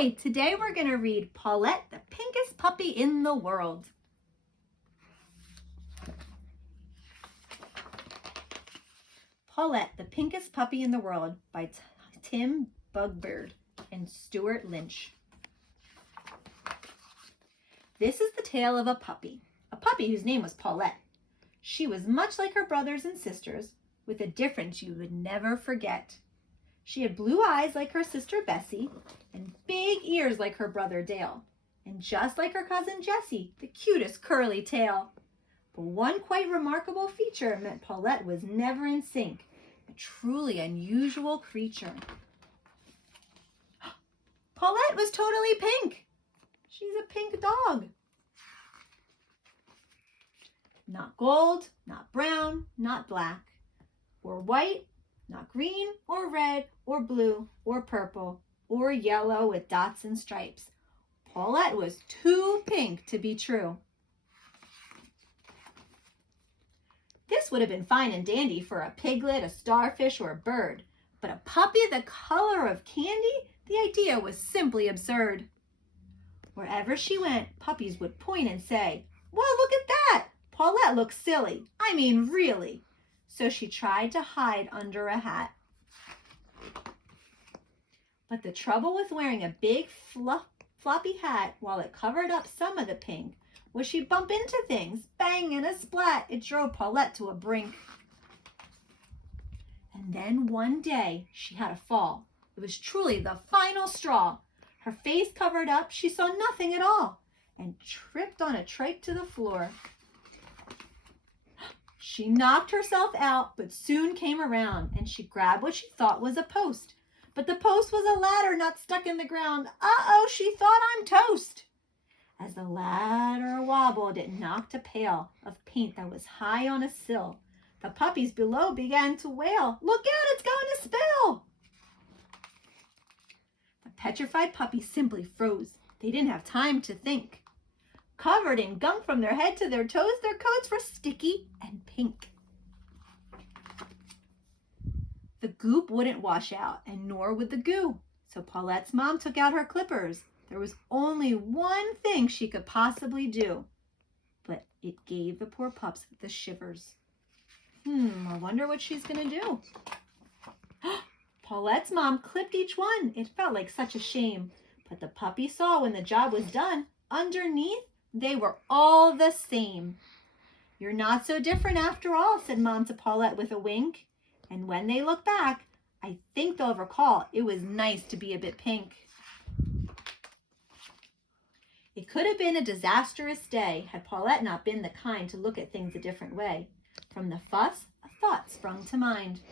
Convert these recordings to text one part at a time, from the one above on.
Hi, today we're going to read Paulette, the pinkest puppy in the world. Paulette, the Pinkest Puppy in the World by Tim Bugbird and Stuart Lynch. This is the tale of a puppy whose name was Paulette. She was much like her brothers and sisters, with a difference you would never forget. She had blue eyes like her sister Bessie, and big ears like her brother Dale, and just like her cousin Jessie, the cutest curly tail. But one quite remarkable feature meant Paulette was never in sync, a truly unusual creature. Paulette was totally pink. She's a pink dog. Not gold, not brown, not black, or white, not green or red or blue or purple or yellow with dots and stripes. Paulette was too pink to be true. This would have been fine and dandy for a piglet, a starfish, or a bird, but a puppy the color of candy? The idea was simply absurd. Wherever she went, puppies would point and say, "Well, look at that! Paulette looks silly. I mean, really." So she tried to hide under a hat. But the trouble with wearing a big floppy hat while it covered up some of the pink was she'd bump into things. Bang and a splat. It drove Paulette to a brink. And then one day she had a fall. It was truly the final straw. Her face covered up, she saw nothing at all, and tripped on a trike to the floor. She knocked herself out, but soon came around, and she grabbed what she thought was a post. But the post was a ladder not stuck in the ground. Uh-oh, she thought I'm toast. As the ladder wobbled, it knocked a pail of paint that was high on a sill. The puppies below began to wail, "Look out, it's going to spill!" The petrified puppies simply froze. They didn't have time to think. Covered in gunk from their head to their toes, their coats were sticky and pink. The goop wouldn't wash out, and nor would the goo. So Paulette's mom took out her clippers. There was only one thing she could possibly do, but it gave the poor pups the shivers. I wonder what she's going to do. Paulette's mom clipped each one. It felt like such a shame, but the puppy saw when the job was done, underneath, they were all the same. "You're not so different after all," said Mom to Paulette with a wink. And when they look back, I think they'll recall it was nice to be a bit pink. It could have been a disastrous day had Paulette not been the kind to look at things a different way. From the fuss, a thought sprung to mind.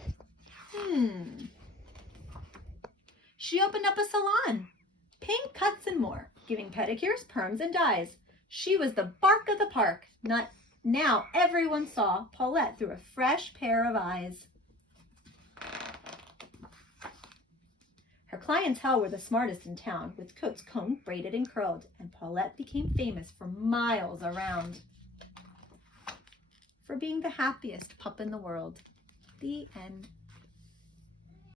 She opened up a salon. Pink cuts and more, giving pedicures, perms, and dyes. She was the bark of the park. Now everyone saw Paulette through a fresh pair of eyes. Her clientele were the smartest in town, with coats combed, braided, and curled, and Paulette became famous for miles around for being the happiest pup in the world. The end.